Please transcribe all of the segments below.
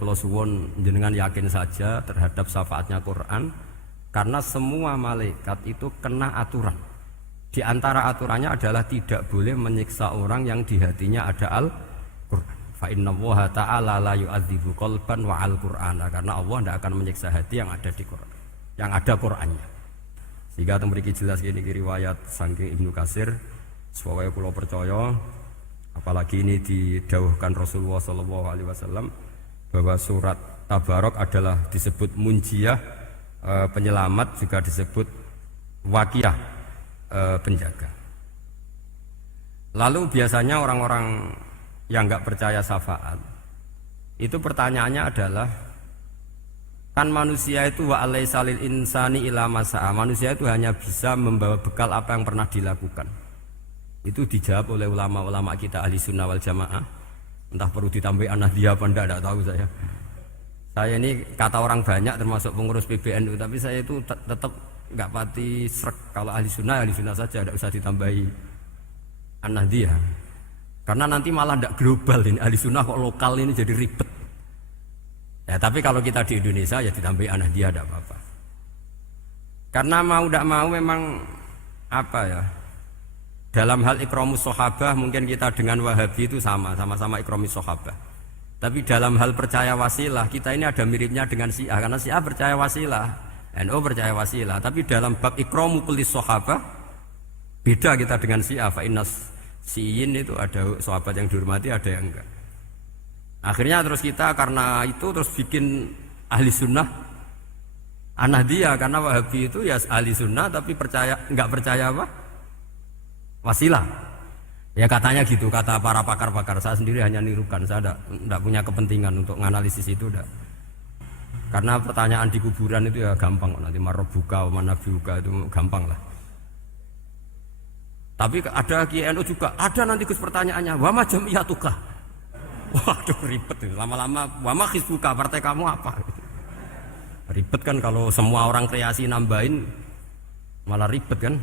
kula suwun jenengan yakin saja terhadap syafaatnya Quran, karena semua malaikat itu kena aturan. Di antara aturannya adalah tidak boleh menyiksa orang yang di hatinya ada Al-Quran. Fa innallaha ta'ala la yu'adzibu qalban wa al-Qur'ana, karena Allah tidak akan menyiksa hati yang ada di Quran, yang ada Qurannya. Sehingga mriki jelas gini riwayat saking Ibnu Katsir, supaya kula percaya, apalagi ini didhawuhkan Rasulullah sallallahu alaihi wasallam bahwa surat Tabarok adalah disebut munjiyah, penyelamat, juga disebut waqiyah, penjaga. Lalu biasanya orang-orang yang enggak percaya syafaat itu pertanyaannya adalah, kan manusia itu wa alaisa lil insani ila masa'a, manusia itu hanya bisa membawa bekal apa yang pernah dilakukan. Itu dijawab oleh ulama-ulama kita ahli sunnah wal jamaah. Entah perlu ditambah anahdia apa enggak tahu saya. Saya ini kata orang banyak termasuk pengurus PBNU, tapi saya itu tetap enggak pati srek. Kalau ahli sunnah saja, tidak usah ditambahi anahdia. Karena nanti malah tidak global ini, ahli sunnah kok lokal ini jadi ribet. Ya, tapi kalau kita di Indonesia ya ditambahi anahdia tidak apa-apa. Karena mau tidak mau memang apa ya, dalam hal ikramus sahabah mungkin kita dengan Wahabi itu sama-sama ikramus sahabah. Tapi dalam hal percaya wasilah kita ini ada miripnya dengan Syiah, karena Syiah percaya wasilah, NU percaya wasilah. Tapi dalam bab ikramu kulli sahabah beda kita dengan Syiah. Fa innas Syiin itu ada sahabat yang dihormati, ada yang enggak. Akhirnya terus kita karena itu terus bikin ahli sunnah Anadiyah, karena Wahabi itu ya ahli sunnah tapi enggak percaya apa? Wasilah. Ya katanya gitu, kata para pakar-pakar. Saya sendiri hanya nirukan, saya tidak punya kepentingan untuk menganalisis itu. Karena pertanyaan di kuburan itu ya gampang, nanti marobuka, manabiuka itu gampang lah. Tapi ada KNU juga, ada nanti pertanyaannya, wama jamiyatuka. Waduh ribet, lama-lama wama hizbuka, partai kamu apa? Ribet kan kalau semua orang kreasi nambahin, malah ribet kan.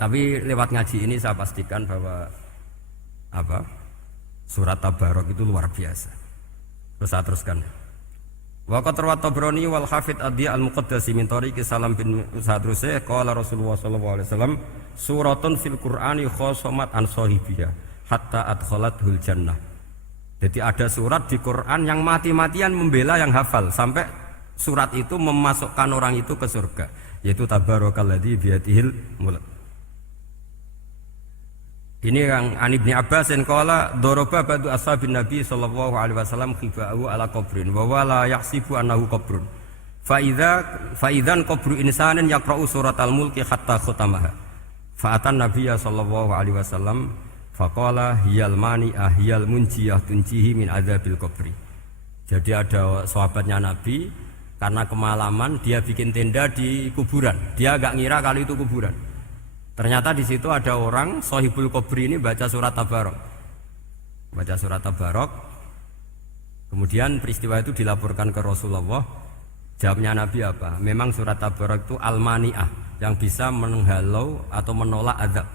Tapi lewat ngaji ini saya pastikan bahwa surat Tabarok itu luar biasa. Terus saya teruskan. Wa qad rawat Tabrani wal Hafidz Ad-Diya al-Muqaddasi min tariqi Salam bin Sadrusih qala Rasulullah sallallahu alaihi wasallam suratun fil Qur'ani khosomat an sahibiha hatta adkhalathul jannah. Jadi ada surat di Quran yang mati-matian membela yang hafal sampai surat itu memasukkan orang itu ke surga, yaitu Tabarakalladzi biyadihil mulk. Ini yang An Ibni Abbasin qala daraba ba'du ashabin Nabi sallallahu alaihi wasallam khiba'u ala qabrin wa wala yahsibu annahu qabrun. Fa idzan qabru insanin yaqra'u suratal mulki hatta khutamaha. Fa atan Nabiyya sallallahu alaihi wasallam faqala hiyal mani'ah hiyal munjiyah tunjihi min adzabil qabri. Jadi ada sahabatnya Nabi, karena kemalaman dia bikin tenda di kuburan. Dia enggak ngira kalau itu kuburan. Ternyata di situ ada orang Sohibul Qabri ini baca surat Tabarok. Baca surat Tabarok. Kemudian peristiwa itu dilaporkan ke Rasulullah. Jawabnya Nabi apa? Memang surat Tabarok itu al-mani'ah, yang bisa menghalau atau menolak azab.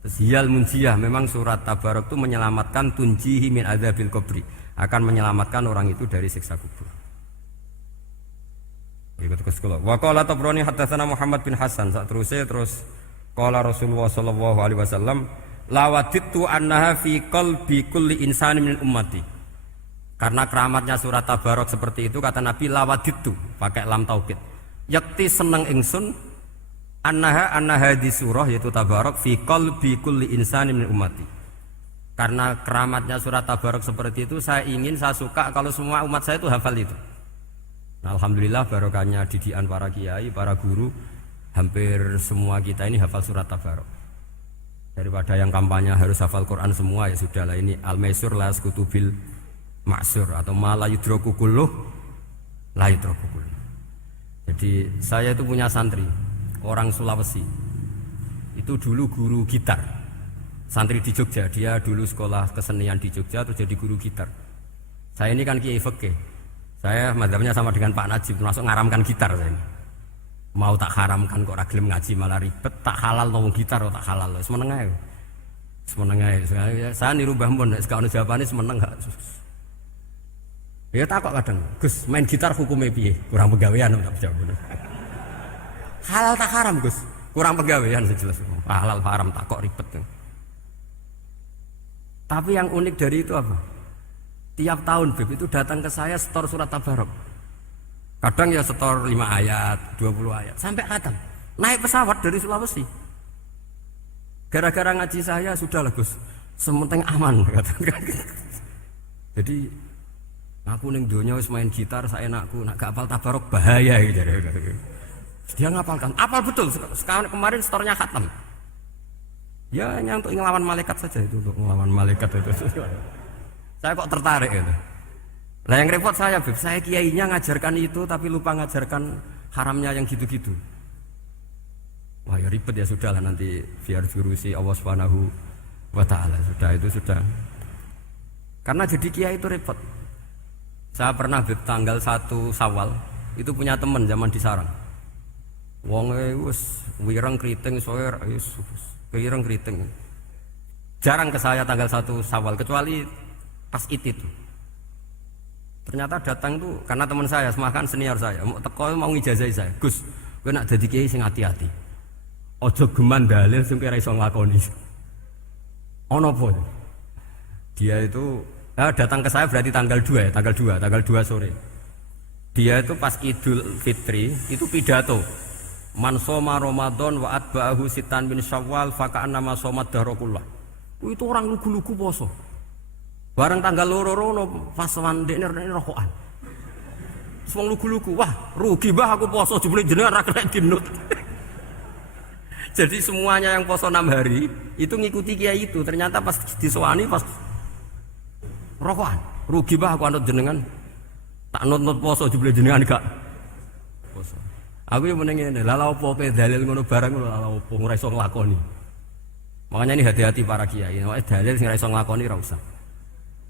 Terus hiyal munjiyah, memang surat Tabarok itu menyelamatkan tunjihi min adzabil qabri, akan menyelamatkan orang itu dari siksa kubur. Ikut ke sekolah. Wa qala Tabrani haddatsana Muhammad bin Hasan. Saat terus qala Rasulullah sallallahu alaihi wasallam lawadittu annaha fi qalbi kulli insani min ummati. Karena keramatnya surat Tabarok seperti itu, kata Nabi lawadittu pakai lam taukid. Yakti seneng ingsun annaha di surah yaitu Tabarok fi qalbi kulli insani min ummati. Karena keramatnya surat Tabarok seperti itu, saya suka kalau semua umat saya itu hafal itu. Nah, alhamdulillah barokahnya didikan para kiai, para guru, hampir semua kita ini hafal surat Tabarok. Daripada yang kampanye harus hafal Quran semua, ya sudahlah, ini al-maisur la yasqutubil ma'sur atau ma la yudraku kulluh la yudraku kulluh. Jadi saya itu punya santri orang Sulawesi. Itu dulu guru gitar. Santri di Jogja, dia dulu sekolah kesenian di Jogja terus jadi guru gitar. Saya ini kan kiai fikih. Saya mazhabnya sama dengan Pak Najib, termasuk ngaramkan gitar saya ini. Mau tak haramkan kok ora gelem ngaji malah ribet, tak halal ngomong gitar kok tak halal. Semeneng ae. Semeneng ae. Saya niru Mbah Mun nek sekane jawabane semeneng gak. Ya takok kadang, Gus main gitar hukumnya piye? Kurang pegawaian tak jawab. Halal tak haram Gus? Kurang pegawaian sejelas. Halal haram takok ribet. Tapi yang unik dari itu apa? Tiap tahun Beb itu datang ke saya setor surat Tabarok. Kadang ya setor 5 ayat, 20 ayat, sampai khatam. Naik pesawat dari Sulawesi. Gara-gara ngaji saya sudahlah Gus, sementing aman katakan. Jadi aku ning donya wis main gitar saenakku, nak gak apal Tabarok bahaya gitu. Dia ngapalkan, apal betul. Sekarang kemarin setornya khatam. Ya hanya untuk ngelawan malaikat saja itu, untuk ngelawan malaikat itu. Saya kok tertarik gitu. Lah yang repot saya, Beb, saya kiainya ngajarkan itu tapi lupa ngajarkan haramnya yang gitu-gitu. Wah ya ribet ya sudahlah nanti biar diurusi Allah Subhanahu wa taala. Sudah itu sudah. Karena jadi kiai itu repot. Saya pernah Beb tanggal 1 Syawal itu punya teman zaman di Sarang. Wonge wis wireng kriting soer wis wireng kriting. Jarang ke saya tanggal 1 Syawal kecuali pas itu. Ternyata datang tuh karena teman saya, semakan senior saya, mau teko mau ngijazahi saya. Gus, kowe nak dadi kiai sing hati-hati. Aja geman dalil sing ora iso nglakoni. Ono apa? Dia itu datang ke saya berarti tanggal 2 ya, tanggal 2 sore. Dia itu pas Idul Fitri itu pidato. Man shoma Ramadan wa atba'ahu sitan min Syawal fa ka'annama shoma dahrakullah. Itu orang lugu-lugu poso. Bareng tanggal loro-loro pas wandekne rokokan. Wong lugu-lugu, wah rugi bah aku poso jebule jenengan ra kena ginut. Jadi semuanya yang poso 6 hari itu ngikuti kiai itu. Ternyata pas disowani pas rokokan. Rugi bah aku anut jenengan. Tak nut-nut poso jebule jenengan gak poso. Aku yo meneng ngene, lha opo pe dalil ngono barang ngono lha opo ora iso nglakoni. Makanya ini hati-hati para kiai. Nek dalil sing ora iso nglakoni ora usah.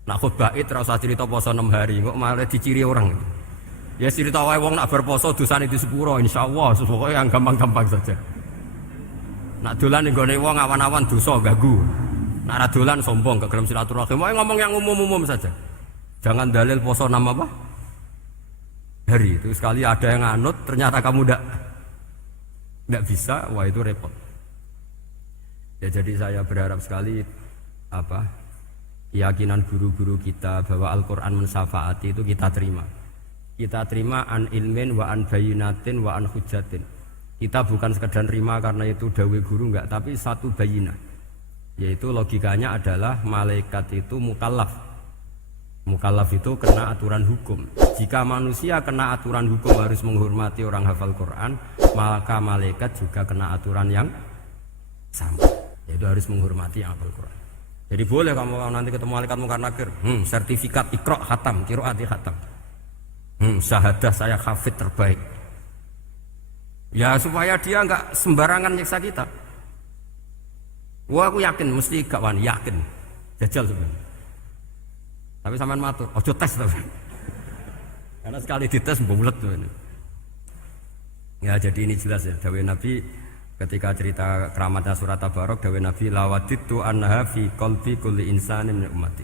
Nak khutbah id ora usah cerita poso 6 hari, kok malah diciri orang. Ya cerita wae wong nak berposo dosane di sepuro insyaallah, pokoke yang gampang-gampang saja. Nak dolan ning gone wong awan-awan dosa ganggu. Nak ra dolan sombong gak gelem silaturahim. Wae ngomong yang umum-umum saja. Jangan dalil poso 6 apa? Hari itu sekali ada yang anut ternyata kamu ndak bisa, wah itu repot. Ya jadi saya berharap sekali keyakinan guru-guru kita bahwa Al-Quran mensyafaati itu kita terima. Kita terima an ilmin wa an bayinatin wa an hujatin. Kita bukan sekedar terima karena itu dawai guru enggak, tapi satu bayinah. Yaitu logikanya adalah malaikat itu mukallaf. Mukallaf itu kena aturan hukum. Jika manusia kena aturan hukum harus menghormati orang hafal Quran, maka malaikat juga kena aturan yang sama. Yaitu harus menghormati yang hafal Quran. Jadi boleh kamu nanti ketemu malaikat mungkar nakir, sertifikat Iqra khatam, qiraati khatam. Syahadah saya hafid terbaik. Ya supaya dia enggak sembarangan nyiksa kita. Wah aku yakin mesti gak wani, yakin. Jajal sebenarnya. Tapi sampean matur, ojo tes tapi. Karena sekali dites bulet tuh ini. Ya jadi ini jelas ya, dawuh Nabi ketika cerita keramatnya surat Tabarok, dawuh Nabi lawaditu anha fi qalbi kulli insanin min ummati.